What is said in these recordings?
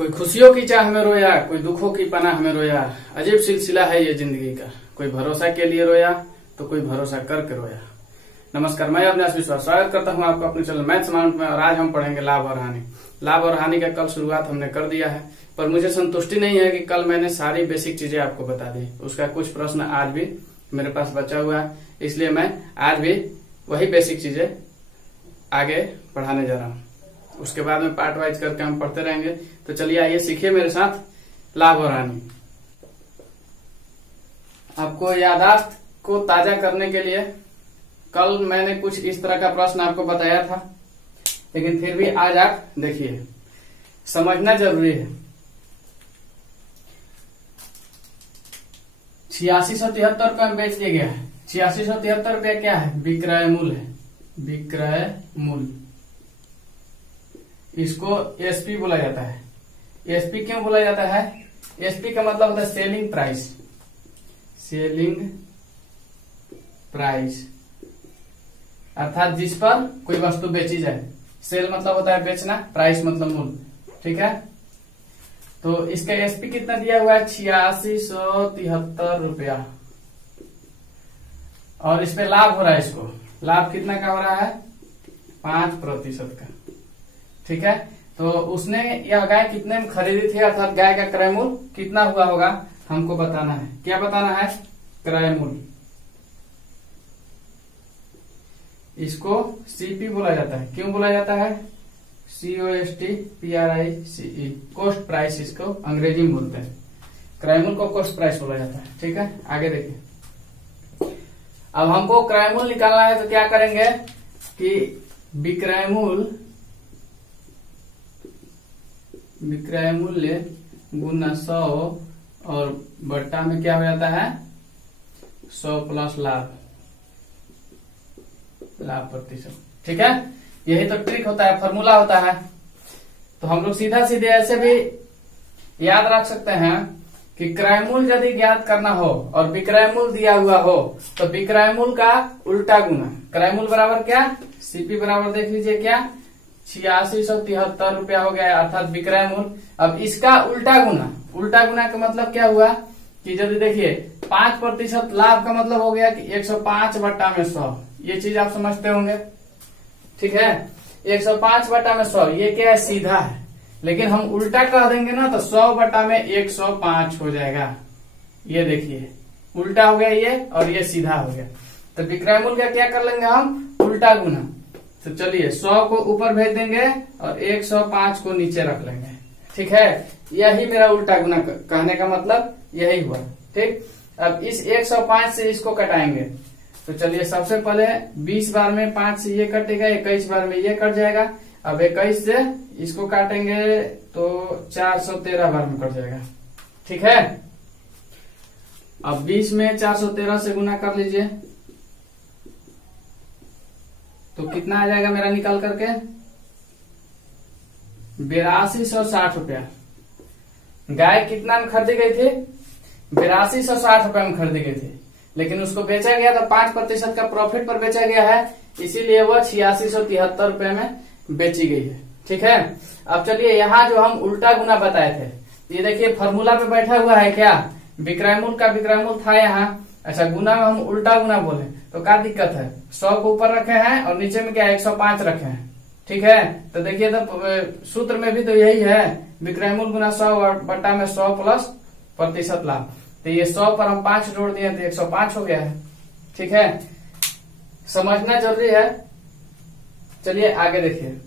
कोई खुशियों की चाह में रोया, कोई दुखों की पनाह में रोया। अजीब सिलसिला है ये जिंदगी का। कोई भरोसा के लिए रोया तो कोई भरोसा करके रोया। नमस्कार, मैं अविनाश विश्वास स्वागत करता हूं आपको अपने चैनल मैथ्स माउंट में। और आज हम पढ़ेंगे लाभ और हानि। लाभ और हानि का कल शुरुआत हमने कर दिया है, पर मुझे संतुष्टि नहीं है कि कल मैंने सारी बेसिक चीजें आपको बता दी। उसका कुछ प्रश्न आज भी मेरे पास बचा हुआ है, इसलिए मैं आज भी वही बेसिक चीजें आगे पढ़ाने जा रहा हूँ। उसके बाद में पार्ट वाइज करके हम पढ़ते रहेंगे। तो चलिए आइए सीखिए मेरे साथ लाभ और हानि। आपको याददाश्त को ताजा करने के लिए कल मैंने कुछ इस तरह का प्रश्न आपको बताया था, लेकिन फिर भी आज आप देखिए, समझना जरूरी है। 8673 का बेच दिया गया है। 8673 रुपया क्या है? विक्रय मूल्य है। विक्रय मूल्य, इसको एसपी बोला जाता है। एसपी क्यों बोला जाता है? एसपी का मतलब होता है सेलिंग प्राइस। सेलिंग प्राइस अर्थात जिस पर कोई वस्तु बेची जाए। सेल मतलब होता है बेचना, प्राइस मतलब मूल्य। ठीक है, तो इसका एसपी कितना दिया हुआ है? 8673 रुपया। और इस पे लाभ हो रहा है। इसको लाभ कितना का हो रहा है? 5% का। ठीक है, तो उसने यह गाय कितने में खरीदी थी, अर्थात गाय का क्रय मूल्य कितना हुआ होगा हमको बताना है। क्या बताना है? क्रय मूल्य। इसको सीपी बोला जाता है। क्यों बोला जाता है? COSTPRICE, कॉस्ट प्राइस इसको अंग्रेजी में बोलते हैं। क्रय मूल्य को कॉस्ट प्राइस बोला जाता है। ठीक है, आगे देखिए। अब हमको क्रय मूल्य निकालना है, तो क्या करेंगे कि विक्रय मूल्य गुना 100 और बट्टा में क्या हो जाता है? 100 प्लस लाभ प्रतिशत। ठीक है, यही तो ट्रिक होता है, फॉर्मूला होता है। तो हम लोग सीधा सीधे ऐसे भी याद रख सकते हैं कि क्रय मूल्य यदि ज्ञात करना हो और विक्रय मूल्य दिया हुआ हो, तो विक्रय मूल्य का उल्टा गुना। क्रय मूल्य बराबर क्या? सीपी बराबर देख लीजिए क्या? 8673 रुपया हो गया, अर्थात विक्रय मूल्य। अब इसका उल्टा गुना। उल्टा गुना का मतलब क्या हुआ कि यदि देखिए 5% लाभ का मतलब हो गया कि 105 बट्टा में 100। ये चीज आप समझते होंगे। ठीक है, 105 बट्टा में 100, ये क्या है? सीधा है। लेकिन हम उल्टा कह देंगे ना, तो 100 बट्टा में 105 हो जाएगा। ये देखिए, उल्टा हो गया ये, और ये सीधा हो गया। तो विक्रय मूल्य का क्या कर लेंगे हम? उल्टा गुना। तो चलिए 100 को ऊपर भेज देंगे और 105 को नीचे रख लेंगे। ठीक है, यही मेरा उल्टा गुना कहने का मतलब यही हुआ। ठीक, अब इस 105 से इसको कटाएंगे। तो चलिए सबसे पहले 20 बार में 5 से ये कटेगा, 21 बार में ये कट जाएगा। अब 21 से इसको काटेंगे तो 413 बार में कट जाएगा। ठीक है, अब 20 में 413 से गुना कर लीजिए, तो कितना आ जाएगा मेरा निकाल करके? 8260 रुपया। गाय कितना में खरीदी गई थी? 8260 रुपया में खरीदी गई थी, लेकिन उसको बेचा गया तो 5% का प्रॉफिट पर बेचा गया है, इसीलिए वह 8673 रुपये में बेची गई है। ठीक है, अब चलिए यहाँ जो हम उल्टा गुना बताए थे, ये देखिए फॉर्मूला पे बैठा हुआ है क्या? विक्रय मूल्य का विक्रय मूल्य था यहाँ। अच्छा, गुना में हम उल्टा गुना बोले तो क्या दिक्कत है? 100 को ऊपर रखे हैं और नीचे में क्या 105 रखे हैं। ठीक है, तो देखिए तो सूत्र में भी तो यही है, विक्रय मूल्य गुना 100 बट्टा में 100 प्लस प्रतिशत लाभ। तो ये 100 पर हम 5 जोड़ दिए तो 105 हो गया है। ठीक है, समझना जरूरी है। चलिए आगे देखिए।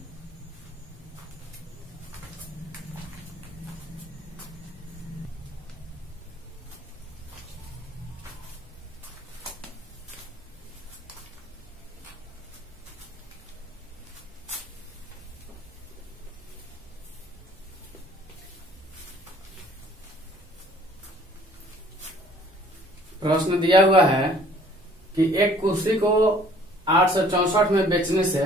प्रश्न दिया हुआ है कि एक कुर्सी को 864 में बेचने से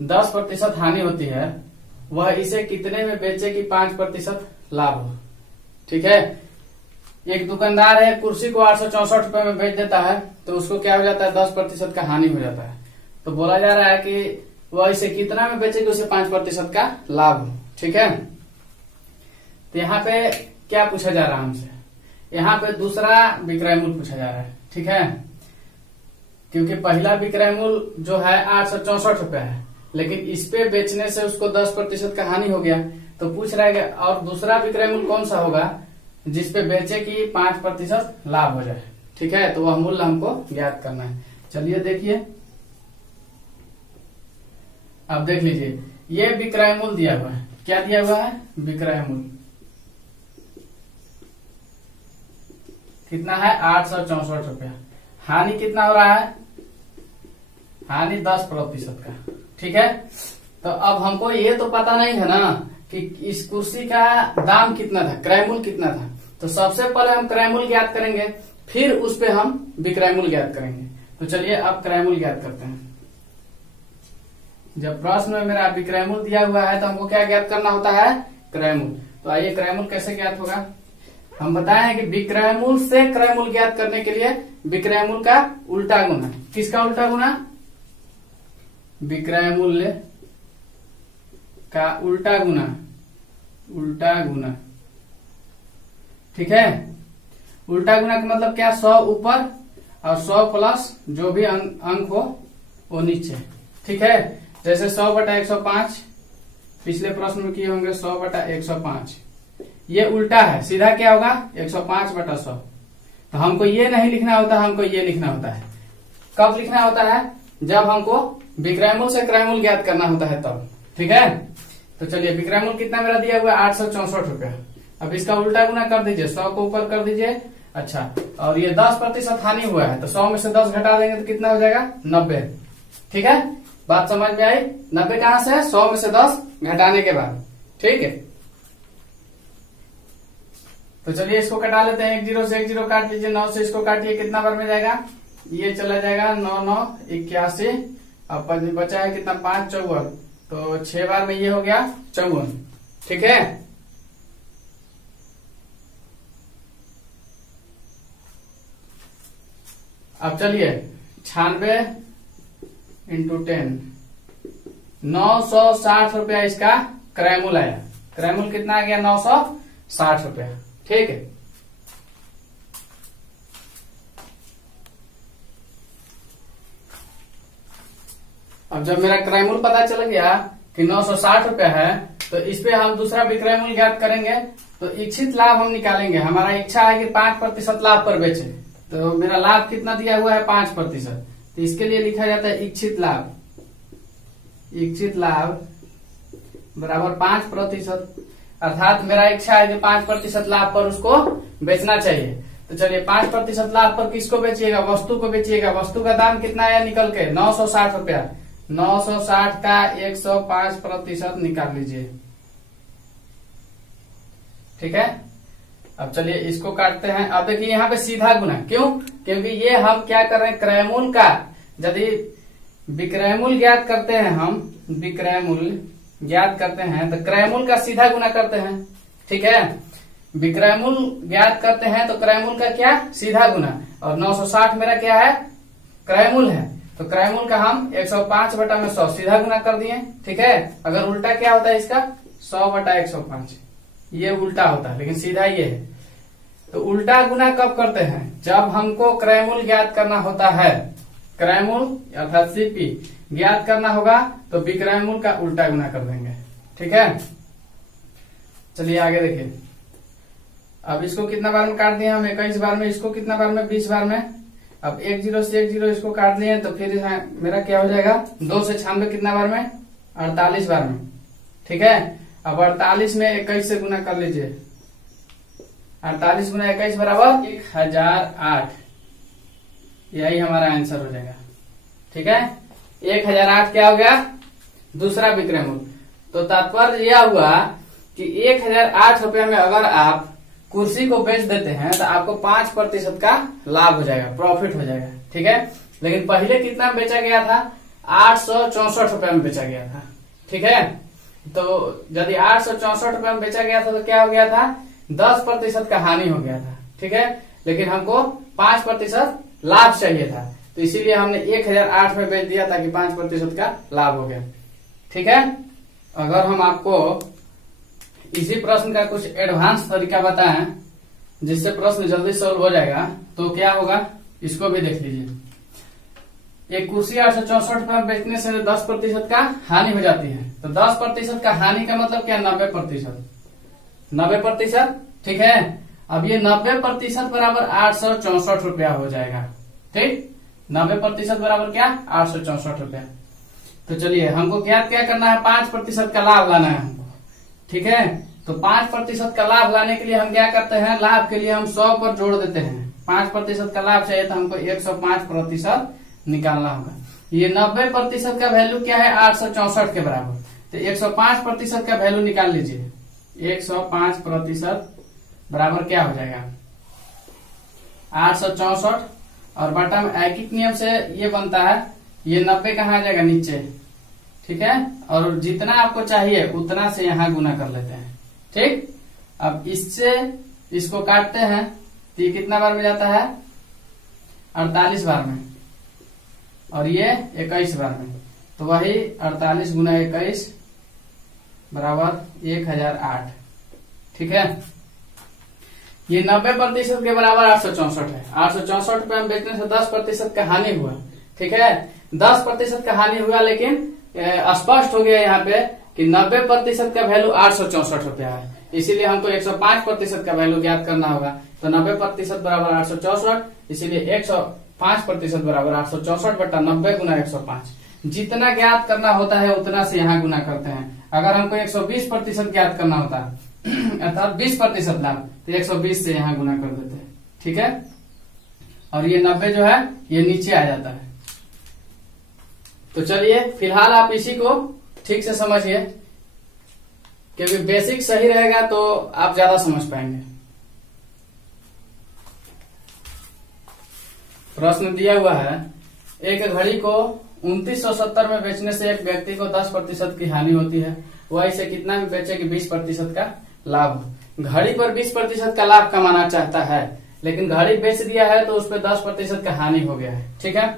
10% हानि होती है, वह इसे कितने में बेचे कि 5% लाभ हो। ठीक है, एक दुकानदार है, कुर्सी को 864 रुपए में बेच देता है, तो उसको क्या हो जाता है? 10% का हानि हो जाता है। तो बोला जा रहा है कि वह इसे कितना में बेचेगी, उसे 5% का लाभ हो। ठीक है, तो यहाँ पे क्या पूछा जा रहा है हमसे, यहाँ पे दूसरा विक्रय मूल्य पूछा जा रहा है। ठीक है, क्योंकि पहला विक्रय मूल्य जो है 864 रुपया है, लेकिन इस पे बेचने से उसको 10% का हानि हो गया, तो पूछ रहा है कि और दूसरा विक्रय मूल्य कौन सा होगा जिसपे बेचे की 5% लाभ हो जाए। ठीक है, तो वह मूल्य हमको ज्ञात करना है। चलिए देखिए, अब देख लीजिए, ये विक्रय मूल्य दिया हुआ है। क्या दिया हुआ है? विक्रय मूल्य कितना है? 864 रुपया। हानि कितना हो रहा है? हानि 10% का। ठीक है, तो अब हमको ये तो पता नहीं है ना कि इस कुर्सी का दाम कितना था, क्रय मूल्य कितना था। तो सबसे पहले हम क्रय मूल्य ज्ञात करेंगे, फिर उस पे हम विक्रय मूल्य ज्ञात करेंगे। तो चलिए अब क्रय मूल्य ज्ञात करते हैं। जब प्रश्न में मेरा विक्रय मूल्य दिया हुआ है तो हमको क्या ज्ञात करना होता है? क्रय मूल्य। तो आइए क्रय मूल्य कैसे ज्ञात होगा। हम बताए हैं कि विक्रय मूल्य से क्रय मूल्य ज्ञात करने के लिए विक्रय मूल्य का उल्टा गुना। किसका उल्टा गुना? विक्रय मूल्य का उल्टा गुना। उल्टा गुना, ठीक है। उल्टा गुना का मतलब क्या? 100 ऊपर और 100 प्लस जो भी अंक हो वो नीचे। ठीक है, जैसे 100/105 पिछले प्रश्न में किए होंगे, 100/105। ये उल्टा है, सीधा क्या होगा? 105/100। तो हमको ये नहीं लिखना होता, हमको ये लिखना होता है। कब लिखना होता है? जब हमको विक्रय मूल्य से क्रय मूल्य ज्ञात करना होता है तब। ठीक है, तो चलिए विक्रय मूल्य कितना मेरा दिया हुआ है? 864 रुपया। अब इसका उल्टा गुना कर दीजिए, 100 को ऊपर कर दीजिए। अच्छा, और ये 10% हानि हुआ है, तो 100 में से 10 घटा देंगे तो कितना हो जाएगा? 90। ठीक है, बात समझ में आई? 90 कहां से? 100 में से 10 घटाने के बाद। ठीक है, तो चलिए इसको कटा लेते हैं। 10 से 10 काट लीजिए, 9 से इसको काटिए, कितना बार में जाएगा? ये चला जाएगा 9 9 81। अब बचा है कितना? 5 54, तो 6 बार में ये हो गया 54। ठीक है, अब चलिए 96 × 10, 960 रुपया इसका क्रय मूल्य आया। क्रय मूल्य कितना आ गया? 960 रुपया। ठीक है, अब जब मेरा क्रय मूल्य पता चल गया कि 960 रुपया है, तो इस पे हम दूसरा विक्रय मूल्य ज्ञात करेंगे। तो इच्छित लाभ हम निकालेंगे। हमारा इच्छा है कि 5% लाभ पर बेचे, तो मेरा लाभ कितना दिया हुआ है? 5%। तो इसके लिए लिखा जाता है इच्छित लाभ। इच्छित लाभ बराबर 5%, अर्थात मेरा इच्छा है कि 5% लाभ पर उसको बेचना चाहिए। तो चलिए 5% लाभ पर किसको बेचिएगा? वस्तु को बेचिएगा। वस्तु का दाम कितना आया निकल के? 960 रुपया। 960 का 105% निकाल लीजिए। ठीक है, अब चलिए इसको काटते हैं। अब देखिए यहाँ पे सीधा गुना, क्यों? क्योंकि ये हम क्या कर रहे हैं? क्रय मूल्य का, यदि विक्रय मूल्य ज्ञात करते हैं, हम विक्रय मूल्य ज्ञात करते हैं तो क्रय मूल्य का सीधा गुना करते हैं। ठीक है, विक्रय मूल्य ज्ञात करते हैं तो क्रय मूल्य का क्या? सीधा गुना। और 960 मेरा क्या है? क्रय मूल्य है, तो क्रय मूल्य का हम 105/100 सीधा गुना कर दिए। ठीक है, अगर उल्टा क्या होता है इसका? 100/105। ये उल्टा होता है, लेकिन सीधा ये है। तो उल्टा गुना कब करते हैं? जब हमको क्रय मूल्य ज्ञात करना होता है। क्रय मूल्य अर्थात सीपी ज्ञात करना होगा तो विक्रय मूल्य का उल्टा गुना कर देंगे। ठीक है, चलिए आगे देखिए। अब इसको कितना बार में काट दिए हम? 21 बार में। इसको कितना बार में? 20 बार में। अब 10 से 10 इसको काट दिए तो फिर मेरा क्या हो जाएगा? 2 से 96 कितना बार में? 48 बार में। ठीक है, अब 48 में 21 से गुना कर लीजिए। 48 × 21 बराबर 1008। यही हमारा आंसर हो जाएगा। ठीक है, 1008 क्या हो गया? दूसरा विक्रय मूल्य। तो तात्पर्य यह हुआ कि 1008 रुपया में अगर आप कुर्सी को बेच देते हैं तो आपको 5% का लाभ हो जाएगा, प्रॉफिट हो जाएगा। ठीक है, लेकिन पहले कितना में बेचा गया था? 864 रुपया में बेचा गया था। ठीक है, तो यदि 864 रुपया में बेचा गया था तो क्या हो गया था? 10% का हानि हो गया था। ठीक है, लेकिन हमको 5% लाभ चाहिए था, तो इसीलिए हमने 1008 में बेच दिया ताकि 5% का लाभ हो गया। ठीक है, अगर हम आपको इसी प्रश्न का कुछ एडवांस तरीका बताएं जिससे प्रश्न जल्दी सॉल्व हो जाएगा। तो क्या होगा इसको भी देख लीजिए। एक कुर्सी 864 पर बेचने से 10% का हानि हो जाती है। तो 10% का हानि का मतलब क्या? 90%। 90%, ठीक है। अब ये 90% बराबर 864 रुपया हो जाएगा। ठीक, 90% बराबर क्या? 864 रुपया। तो चलिए हमको क्या करना है? 5% का लाभ लाना है हमको, ठीक है। तो 5% का लाभ लाने के लिए हम क्या करते हैं? लाभ के लिए हम 100 पर जोड़ देते हैं। 5% का लाभ चाहिए तो हमको 105% निकालना होगा। ये 90% का वैल्यू क्या है? 864 के बराबर। तो 105% का वैल्यू निकाल लीजिए। 105% बराबर क्या हो जाएगा? 864 और बटा में ऐकिक नियम से ये बनता है, ये 90 कहाँ आ जाएगा? नीचे, ठीक है। और जितना आपको चाहिए उतना से यहाँ गुना कर लेते हैं, ठीक। अब इससे इसको काटते हैं तो ये कितना बार में जाता है? 48 बार में, और ये 21 बार में। तो वही 48 गुना 21 बराबर 1008, ठीक है। ये 90% के बराबर 864 है। 864 पे हम बेचने से 10% का हानि हुआ, ठीक है। 10% का हानि हुआ, लेकिन स्पष्ट हो गया यहाँ पे कि 90% का वैल्यू 864 रुपया है। इसीलिए हमको 105% का वैल्यू ज्ञात करना होगा। तो 90% बराबर 864, इसीलिए 105% बराबर 864 बटा 90 गुना 105। जितना ज्ञात करना होता है उतना से यहाँ गुना करते हैं। अगर हमको 120% ज्ञात करना होता है अर्थात 20% लाभ, तो 120 से यहाँ गुना कर देते हैं, ठीक है। और ये 90 जो है ये नीचे आ जाता है। तो चलिए फिलहाल आप इसी को ठीक से समझिए, क्योंकि बेसिक सही रहेगा तो आप ज्यादा समझ पाएंगे। प्रश्न दिया हुआ है, एक घड़ी को 2970 में बेचने से एक व्यक्ति को 10% की हानि होती है। वह इसे कितना में बेचे कि 20% का लाभ। घड़ी पर 20% का लाभ कमाना चाहता है, लेकिन घड़ी बेच दिया है तो उस पर 10% का हानि हो गया है, ठीक है।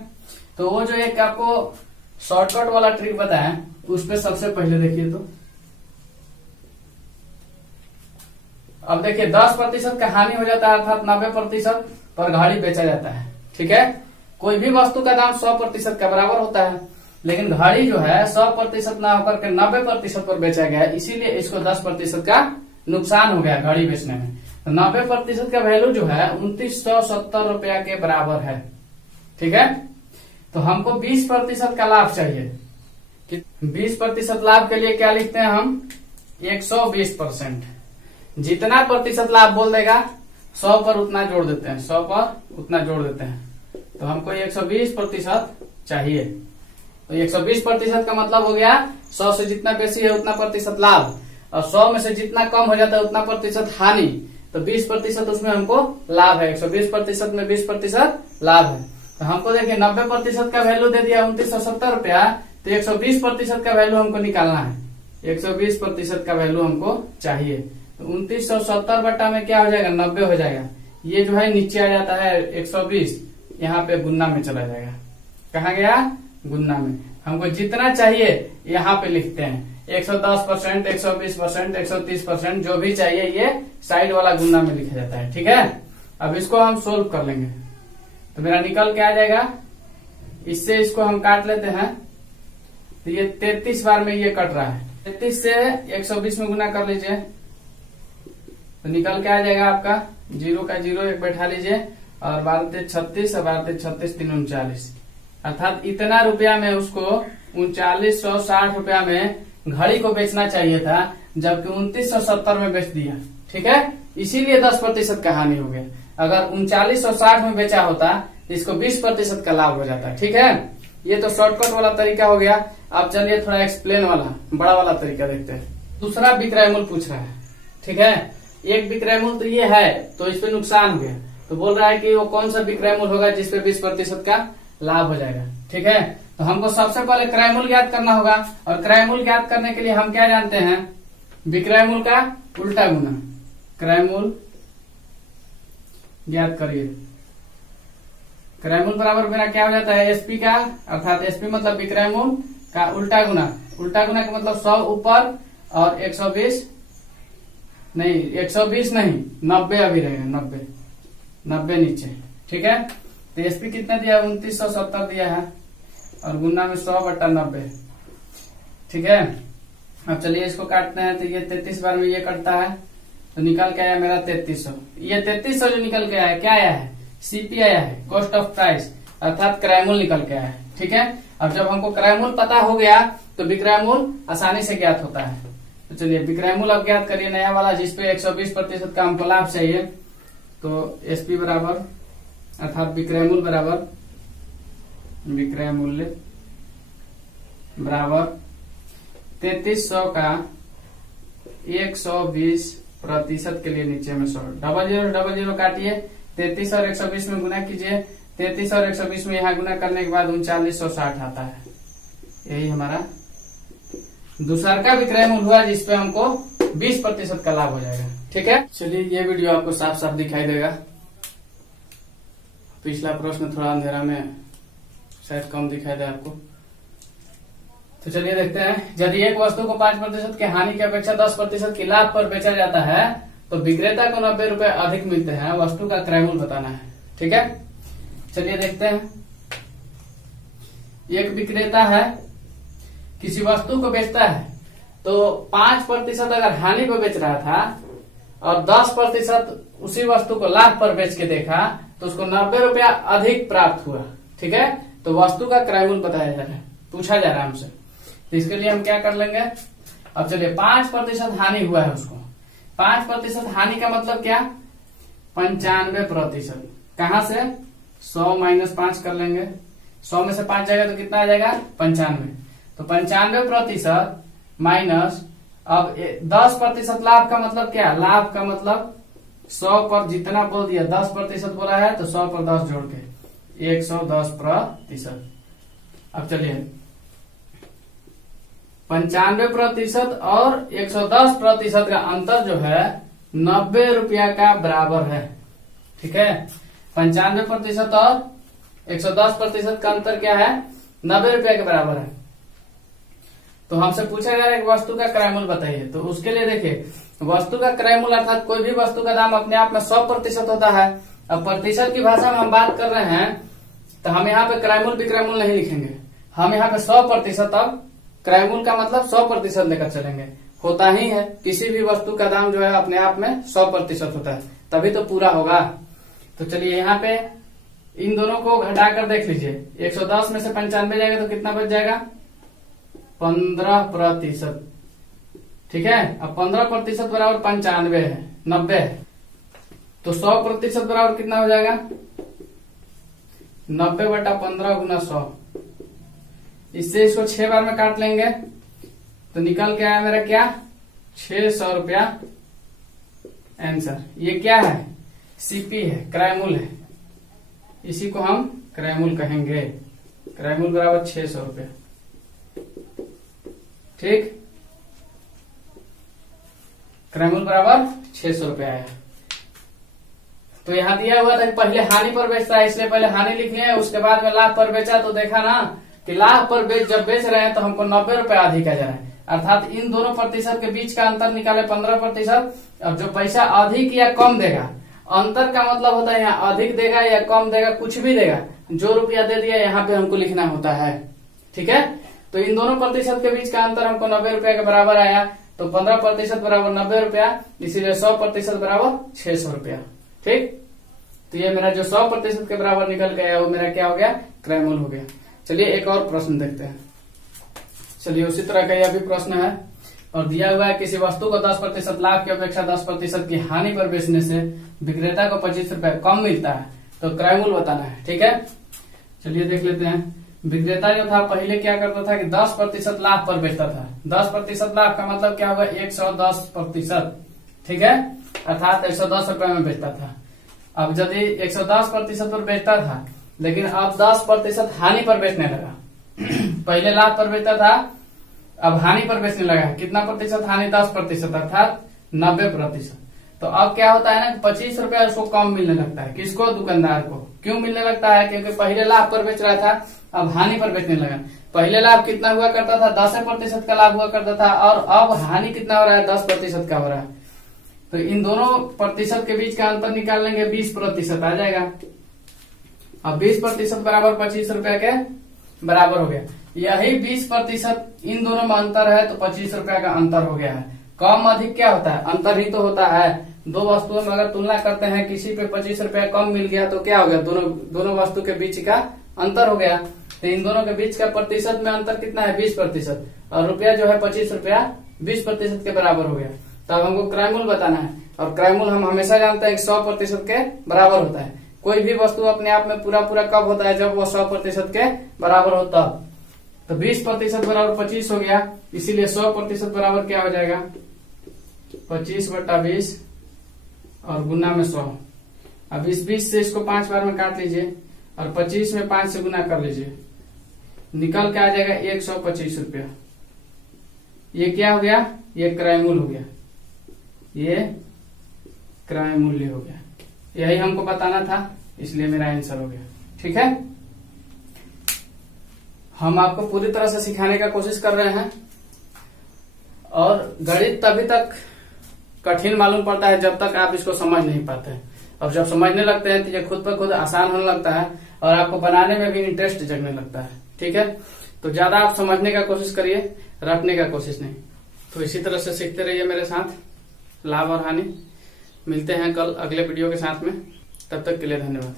तो वो जो एक आपको शॉर्टकट वाला ट्रिक बताया उस पर सबसे पहले देखिए। तो अब देखिए 10% का हानि हो जाता है, अर्थात 90% पर घड़ी बेचा जाता है, ठीक है। कोई भी वस्तु का दाम 100% का बराबर होता है, लेकिन घड़ी जो है 100% ना होकर के 90% पर बेचा गया है, इसीलिए इसको 10% का नुकसान हो गया घड़ी बेचने में। तो 90% का वैल्यू जो है 2970 रुपया के बराबर है, ठीक है। तो हमको 20% का लाभ चाहिए। 20% लाभ के लिए क्या लिखते हैं हम? 120%। जितना प्रतिशत लाभ बोल देगा 100 पर उतना जोड़ देते हैं, 100 पर उतना जोड़ देते हैं। तो हमको 120% चाहिए। तो 120% का मतलब हो गया 100 से जितना बेसी है उतना प्रतिशत लाभ, और 100 में से जितना कम हो जाता है उतना प्रतिशत हानि। तो 20% उसमें हमको लाभ है। 120% में 20% लाभ है। तो हमको देखिए 90% का वैल्यू दे दिया 2970 रुपया, तो 120% का वैल्यू हमको निकालना है। 120% का वैल्यू हमको चाहिए। तो 2970 बट्टा में क्या हो जाएगा? 90 हो जाएगा। ये जो है नीचे आ जाता है 120, यहाँ पे गुन्ना में चला जाएगा। कहाँ गया? गुन्ना में। हमको जितना चाहिए यहाँ पे लिखते हैं। 110%, 120%, 130%, जो भी चाहिए ये साइड वाला गुन्ना में लिखा जाता है, ठीक है। अब इसको हम सोल्व कर लेंगे। तो मेरा निकल के आ जाएगा, इससे इसको हम काट लेते हैं। तो ये 33 बार में ये कट रहा है। 33 से 120 में गुना कर लीजिए, तो निकल के आ जाएगा आपका 0 का 0 एक बैठा लीजिए, और 12 36 और 12 36 3 39, अर्थात इतना रुपया में उसको 3960 रुपया में घड़ी को बेचना चाहिए था, जबकि 2970 में बेच दिया, ठीक है। इसीलिए 10% का हानि हो गया। अगर 3960 में बेचा होता तो इसको 20% का लाभ हो जाता, ठीक है। ये तो शॉर्टकट वाला तरीका हो गया। अब चलिए थोड़ा एक्सप्लेन वाला बड़ा वाला तरीका देखते हैं। दूसरा विक्रय मूल्य पूछ रहा है, ठीक है। एक विक्रय मूल्य तो ये है, तो इस पे नुकसान हो गया, तो बोल रहा है कि वो कौन सा विक्रय मूल्य होगा जिसपे 20% का लाभ हो जाएगा, ठीक है। तो हमको सबसे पहले क्रय मूल्य ज्ञात करना होगा, और क्रय मूल्य ज्ञात करने के लिए हम क्या जानते हैं? विक्रय मूल्य का उल्टा गुना। क्रय मूल्य ज्ञात करिए। क्रय मूल्य बराबर मेरा क्या हो जाता है? एसपी का, अर्थात एसपी मतलब विक्रय मूल्य का उल्टा गुना। उल्टा गुना का मतलब 100 ऊपर और 120 नहीं 120 नहीं 90 अभी रहेगा, 90 नीचे। ठीक है, तो एसपी कितना दिया 2970 दिया है और गुना में 100/90। ठीक है, अब चलिए इसको काटते हैं। तो ये 33 बार में ये कटता है तो निकल के आया मेरा 3300। ये 3300 जो निकल के आया क्या आया है, सीपी आया है, कॉस्ट ऑफ प्राइस, अर्थात क्रय मूल्य निकल के आया है। ठीक है, अब जब हमको क्रय मूल्य पता हो गया तो विक्रय मूल्य आसानी से ज्ञात होता है। तो चलिए विक्रय मूल्य अब ज्ञात करिए नया वाला, जिसपे 120% का हमको लाभ चाहिए। तो एसपी बराबर अर्थात विक्रय मूल्य बराबर विक्रय मूल्य बराबर 3300 का 120% के लिए नीचे में 100, 00 काटिए, 33 और 120 में गुना कीजिए, 33 और 120 में यहाँ गुना करने के बाद 3960 आता है। यही हमारा दूसरा का विक्रय मूल्य हुआ, जिसपे हमको 20% का लाभ हो जाएगा। ठीक है, चलिए ये वीडियो आपको साफ साफ दिखाई देगा। पिछला प्रश्न थोड़ा अंधेरा में शायद कम दिखाई दे आपको। तो चलिए देखते हैं, यदि एक वस्तु को 5% की हानि की अपेक्षा 10% की लाभ पर बेचा जाता है तो विक्रेता को 90 रुपए अधिक मिलते हैं। वस्तु का क्रय मूल्य बताना है। ठीक है, चलिए देखते हैं। एक विक्रेता है, किसी वस्तु को बेचता है तो 5% अगर हानि पर बेच रहा था और 10% उसी वस्तु को लाभ पर बेच के देखा तो उसको 90 रुपया अधिक प्राप्त हुआ। ठीक है, तो वस्तु का क्रय मूल्य बताया जा रहा है, पूछा जा रहा है हमसे। तो इसके लिए हम क्या कर लेंगे, अब चलिए 5% हानि हुआ है उसको। 5% हानि का मतलब क्या, 95%। कहां से, 100 - 5 कर लेंगे। 100 में से 5 जाएगा तो कितना आ जाएगा, 95। तो 95% माइनस, अब 10% लाभ का मतलब क्या, लाभ का मतलब 100 पर जितना बोल दिया 10% बोला है तो 100 पर 10 जोड़ के 110%। अब चलिए 95% और 110% का अंतर जो है 90 रुपया का बराबर है। ठीक है, 95% और 110% का अंतर क्या है, 90 रुपया के बराबर है। तो हमसे पूछा जा रहा है कि वस्तु का क्रय मूल्य बताइए। तो उसके लिए देखिए, वस्तु का क्रय मूल्य अर्थात कोई भी वस्तु का दाम अपने आप में 100% होता है। अब प्रतिशत की भाषा में हम बात कर रहे हैं तो हम यहाँ पे क्रय मूल्य विक्रय मूल्य नहीं लिखेंगे, हम यहाँ पे 100%, अब क्रय मूल्य का मतलब 100% लेकर चलेंगे। होता ही है, किसी भी वस्तु का दाम जो है अपने आप में 100% होता है, तभी तो पूरा होगा। तो चलिए यहाँ पे इन दोनों को घटाकर देख लीजिए, 110 में से 95 जाएगा तो कितना बच जाएगा, 15%। ठीक है, अब 15% बराबर 95 है, 90 है, तो 100% बराबर कितना हो जाएगा, 90/15 गुना 100। इससे इसको 6 बार में काट लेंगे तो निकल के आया मेरा क्या, 600 रुपया आंसर। ये क्या है, सीपी है, क्रय मूल्य है, इसी को हम क्रय मूल्य कहेंगे। क्रय मूल्य बराबर 600 रुपया। ठीक, क्रय मूल्य बराबर 600 रुपया है। तो यहाँ दिया हुआ था कि पहले हानि पर बेचता है, इसलिए पहले हानि लिख लिया, उसके बाद में लाभ पर बेचा। तो देखा ना कि लाभ पर जब बेच रहे हैं तो हमको 90 रुपया अधिक आ जा रहा है, अर्थात इन दोनों प्रतिशत के बीच का अंतर निकाले 15%। अब जो पैसा अधिक या कम देगा, अंतर का मतलब होता है यहाँ अधिक देगा या कम देगा, कुछ भी देगा, जो रुपया दे दिया यहाँ पे हमको लिखना होता है। ठीक है, तो इन दोनों प्रतिशत के बीच का अंतर हमको 90 रुपया के बराबर आया। तो 15% बराबर 90 रुपया, इसीलिए 100% बराबर 600 रुपया। ठीक, तो ये मेरा जो 100% के बराबर निकल गया वो मेरा क्या हो गया, क्रय मूल्य हो गया। चलिए एक और प्रश्न देखते हैं। चलिए उसी तरह का यह भी प्रश्न है और दिया हुआ है, किसी वस्तु को 10% लाभ की अपेक्षा 10% की हानि पर बेचने से विक्रेता को 25 रुपया कम मिलता है, तो क्रय मूल्य बताना है। ठीक है, चलिए देख लेते हैं। विक्रेता जो था पहले क्या करता था कि 10% लाभ पर बेचता था। 10% लाभ का मतलब क्या हुआ, 110%। ठीक है, अर्थात 110 रुपए में बेचता था। अब यदि 110% पर बेचता था, लेकिन अब 10% हानि पर बेचने लगा। पहले लाभ पर बेचता था, अब हानि पर बेचने लगा। कितना प्रतिशत हानि, 10%, अर्थात 90%। तो अब क्या होता है ना, 25 रुपया उसको कम मिलने लगता है। किसको, दुकानदार को। क्यों मिलने लगता है, क्योंकि पहले लाभ पर बेच रहा था, अब हानि पर बेचने लगा। पहले लाभ कितना हुआ करता था, 10% का लाभ हुआ करता था, और अब हानि कितना हो रहा है, 10% का हो रहा है। तो इन दोनों प्रतिशत के बीच का अंतर निकाल लेंगे, 20% आ जाएगा। अब 20% बराबर 25 रुपया के बराबर हो गया। यही 20% इन दोनों में अंतर है तो 25 रुपया का अंतर हो गया है। कम अधिक क्या होता है? अंतर ही तो होता है। दो वस्तुओं में अगर तुलना करते हैं, किसी पे 25 रुपया कम मिल गया तो क्या हो गया? दोनों वस्तु के बीच का अंतर हो गया। तो इन दोनों के बीच का प्रतिशत में अंतर कितना है? 20%। और रुपया जो है 25 रुपया 20% के बराबर हो गया। तो अब हमको क्रयमूल्य बताना है, और क्रयमूल्य हम हमेशा जानते हैं कि 100% के बराबर होता है। कोई भी वस्तु अपने आप में पूरा कब होता है? जब वो 100% के बराबर होता। तो 20% बराबर 25 हो गया, इसीलिए 100% बराबर क्या हो जाएगा? 25/20 और गुना में 100। अब इस 20 से इसको 5 बार में काट लीजिए और 25 में 5 से गुना कर लीजिए, निकल के आ जाएगा 125 रुपया। ये क्या हो गया? ये क्रयमूल्य हो गया, ये क्रयमूल्य हो गया। यही हमको बताना था, इसलिए मेरा आंसर हो गया। ठीक है, हम आपको पूरी तरह से सिखाने का कोशिश कर रहे हैं, और गणित तभी तक कठिन मालूम पड़ता है जब तक आप इसको समझ नहीं पाते हैं। और जब समझने लगते हैं तो ये खुद पर खुद आसान होने लगता है और आपको बनाने में भी इंटरेस्ट जगने लगता है। ठीक है, तो ज्यादा आप समझने का कोशिश करिए, रटने का कोशिश नहीं। तो इसी तरह से सीखते रहिए मेरे साथ, लाभ और हानि। मिलते हैं कल अगले वीडियो के साथ में, तब तक के लिए धन्यवाद।